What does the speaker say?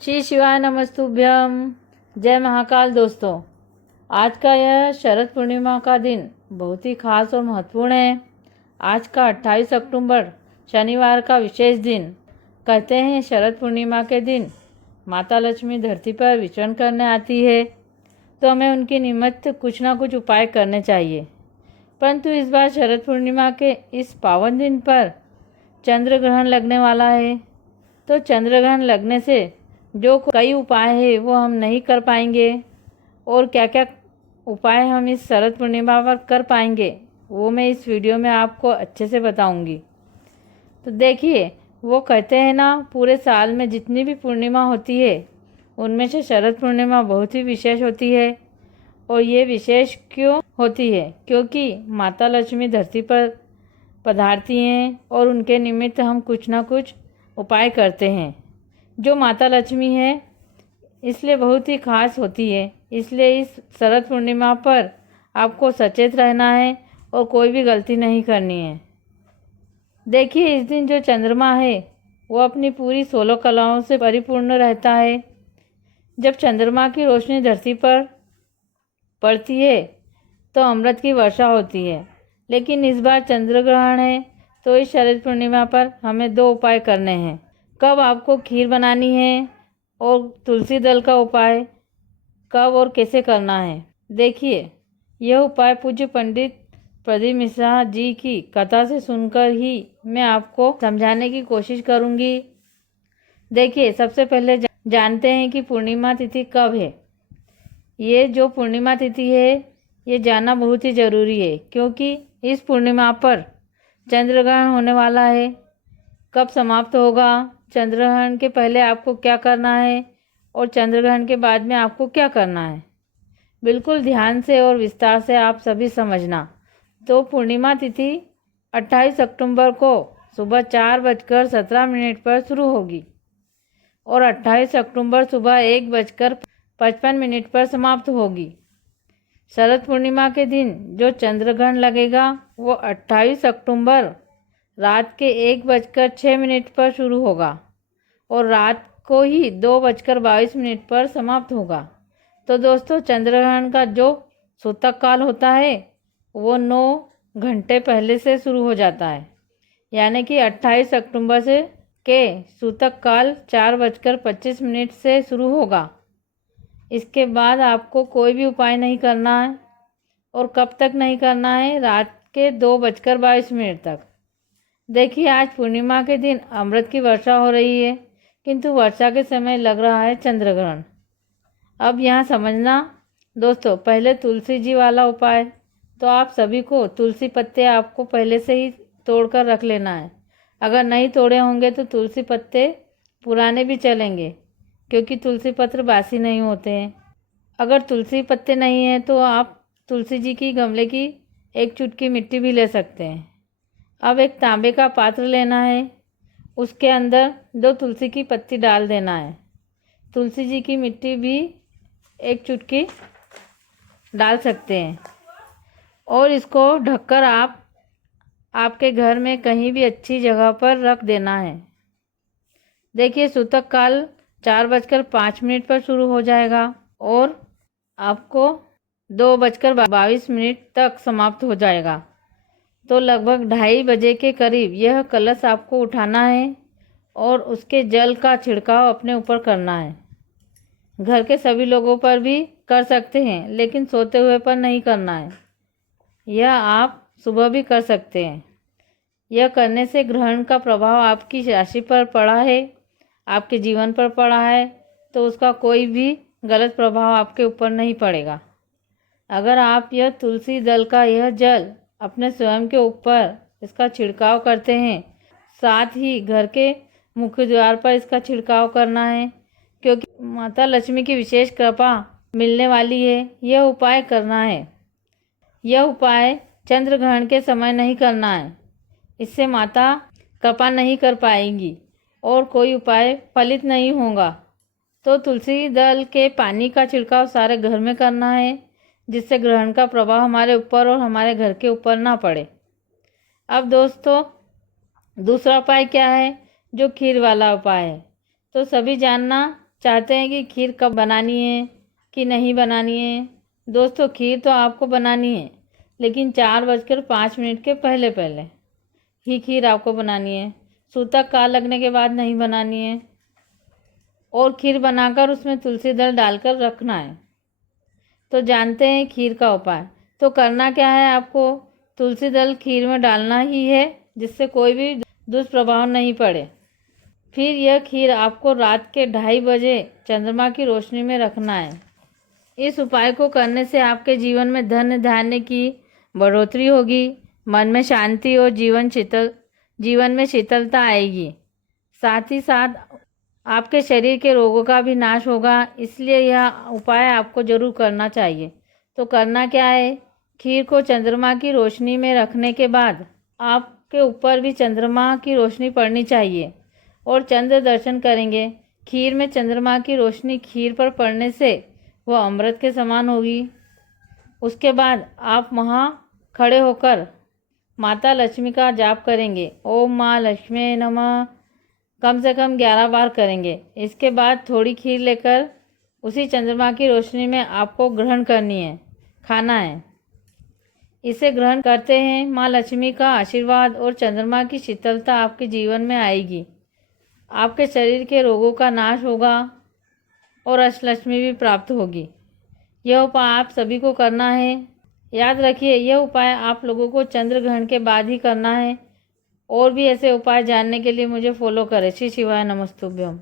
श्री शिवाय नमस्तुभ्यम। जय महाकाल। दोस्तों, आज का यह शरद पूर्णिमा का दिन बहुत ही खास और महत्वपूर्ण है। आज का 28 अक्टूबर शनिवार का विशेष दिन। कहते हैं शरद पूर्णिमा के दिन माता लक्ष्मी धरती पर विचरण करने आती है, तो हमें उनके निमित्त कुछ ना कुछ उपाय करने चाहिए। परंतु इस बार शरद पूर्णिमा के इस पावन दिन पर चंद्र ग्रहण लगने वाला है, तो चंद्र ग्रहण लगने से जो कई उपाय है वो हम नहीं कर पाएंगे, और क्या क्या उपाय हम इस शरद पूर्णिमा पर कर पाएंगे वो मैं इस वीडियो में आपको अच्छे से बताऊंगी। तो देखिए, वो कहते हैं ना, पूरे साल में जितनी भी पूर्णिमा होती है उनमें से शरद पूर्णिमा बहुत ही विशेष होती है। और ये विशेष क्यों होती है? क्योंकि माता लक्ष्मी धरती पर पधारती हैं और उनके निमित्त हम कुछ ना कुछ उपाय करते हैं। जो माता लक्ष्मी है इसलिए बहुत ही खास होती है। इसलिए इस शरद पूर्णिमा पर आपको सचेत रहना है और कोई भी गलती नहीं करनी है। देखिए, इस दिन जो चंद्रमा है वो अपनी पूरी 16 कलाओं से परिपूर्ण रहता है। जब चंद्रमा की रोशनी धरती पर पड़ती है तो अमृत की वर्षा होती है। लेकिन इस बार चंद्र ग्रहण है, तो इस शरद पूर्णिमा पर हमें 2 उपाय करने हैं। कब आपको खीर बनानी है और तुलसी दल का उपाय कब और कैसे करना है। देखिए, यह उपाय पूज्य पंडित प्रदीप मिश्रा जी की कथा से सुनकर ही मैं आपको समझाने की कोशिश करूंगी। देखिए, सबसे पहले जानते हैं कि पूर्णिमा तिथि कब है। ये जो पूर्णिमा तिथि है ये जानना बहुत ही ज़रूरी है, क्योंकि इस पूर्णिमा पर चंद्र ग्रहण होने वाला है। कब समाप्त होगा, चंद्र ग्रहण के पहले आपको क्या करना है और चंद्र ग्रहण के बाद में आपको क्या करना है, बिल्कुल ध्यान से और विस्तार से आप सभी समझना। तो पूर्णिमा तिथि 28 अक्टूबर को सुबह 4:17 पर शुरू होगी और 28 अक्टूबर सुबह 1:55 पर समाप्त होगी। शरद पूर्णिमा के दिन जो चंद्र ग्रहण लगेगा वो 28 अक्टूबर रात के 1:06 पर शुरू होगा और रात को ही 2:22 पर समाप्त होगा। तो दोस्तों, चंद्र ग्रहण का जो सूतक काल होता है वो 9 घंटे पहले से शुरू हो जाता है, यानी कि 28 अक्टूबर से के सूतक काल 4:25 से शुरू होगा। इसके बाद आपको कोई भी उपाय नहीं करना है। और कब तक नहीं करना है? रात के 2:22 तक। देखिए, आज पूर्णिमा के दिन अमृत की वर्षा हो रही है, किंतु वर्षा के समय लग रहा है चंद्र ग्रहण। अब यहाँ समझना दोस्तों, पहले तुलसी जी वाला उपाय, तो आप सभी को तुलसी पत्ते आपको पहले से ही तोड़कर रख लेना है। अगर नहीं तोड़े होंगे तो तुलसी पत्ते पुराने भी चलेंगे, क्योंकि तुलसी पत्र बासी नहीं होते हैं। अगर तुलसी पत्ते नहीं हैं तो आप तुलसी जी की गमले की 1 चुटकी मिट्टी भी ले सकते हैं। अब एक तांबे का पात्र लेना है, उसके अंदर 2 तुलसी की पत्ती डाल देना है। तुलसी जी की मिट्टी भी 1 चुटकी डाल सकते हैं और इसको ढककर आप आपके घर में कहीं भी अच्छी जगह पर रख देना है। देखिए, सूतक काल 4:05 पर शुरू हो जाएगा और आपको 2:22 तक समाप्त हो जाएगा। तो लगभग 2:30 बजे के करीब यह कलश आपको उठाना है और उसके जल का छिड़काव अपने ऊपर करना है। घर के सभी लोगों पर भी कर सकते हैं, लेकिन सोते हुए पर नहीं करना है। यह आप सुबह भी कर सकते हैं। यह करने से ग्रहण का प्रभाव आपकी राशि पर पड़ा है, आपके जीवन पर पड़ा है, तो उसका कोई भी गलत प्रभाव आपके ऊपर नहीं पड़ेगा। अगर आप यह तुलसी दल का यह जल अपने स्वयं के ऊपर इसका छिड़काव करते हैं, साथ ही घर के मुख्य द्वार पर इसका छिड़काव करना है, क्योंकि माता लक्ष्मी की विशेष कृपा मिलने वाली है। यह उपाय करना है। यह उपाय चंद्र ग्रहण के समय नहीं करना है, इससे माता कृपा नहीं कर पाएंगी और कोई उपाय फलित नहीं होगा। तो तुलसी दल के पानी का छिड़काव सारे घर में करना है, जिससे ग्रहण का प्रभाव हमारे ऊपर और हमारे घर के ऊपर ना पड़े। अब दोस्तों, दूसरा उपाय क्या है? जो खीर वाला उपाय है। तो सभी जानना, चाहते हैं कि खीर कब बनानी है कि नहीं बनानी है। दोस्तों, खीर तो आपको बनानी है, लेकिन 4:05 के पहले पहले ही खीर आपको बनानी है। सूतक काल लगने के बाद नहीं बनानी है। और खीर बनाकर उसमें तुलसी दल डालकर रखना है। तो जानते हैं खीर का उपाय। तो करना क्या है, आपको तुलसी दल खीर में डालना ही है, जिससे कोई भी दुष्प्रभाव नहीं पड़े। फिर यह खीर आपको रात के 2:30 बजे चंद्रमा की रोशनी में रखना है। इस उपाय को करने से आपके जीवन में धन धान्य की बढ़ोतरी होगी, मन में शांति और जीवन में शीतलता आएगी। साथ ही साथ आपके शरीर के रोगों का भी नाश होगा। इसलिए यह उपाय आपको जरूर करना चाहिए। तो करना क्या है, खीर को चंद्रमा की रोशनी में रखने के बाद आपके ऊपर भी चंद्रमा की रोशनी पड़नी चाहिए और चंद्र दर्शन करेंगे। खीर में चंद्रमा की रोशनी खीर पर पड़ने से वह अमृत के समान होगी। उसके बाद आप वहाँ खड़े होकर माता लक्ष्मी का जाप करेंगे। ओम माँ लक्ष्मी नमः कम से कम 11 बार करेंगे। इसके बाद थोड़ी खीर लेकर उसी चंद्रमा की रोशनी में आपको ग्रहण करनी है, खाना है। इसे ग्रहण करते हैं माँ लक्ष्मी का आशीर्वाद और चंद्रमा की शीतलता आपके जीवन में आएगी। आपके शरीर के रोगों का नाश होगा और अष्टलक्ष्मी भी प्राप्त होगी। यह उपाय आप सभी को करना है। याद रखिए, यह उपाय आप लोगों को चंद्र ग्रहण के बाद ही करना है। और भी ऐसे उपाय जानने के लिए मुझे फॉलो करें। श्री शिवाय नमस्तुभ्यम।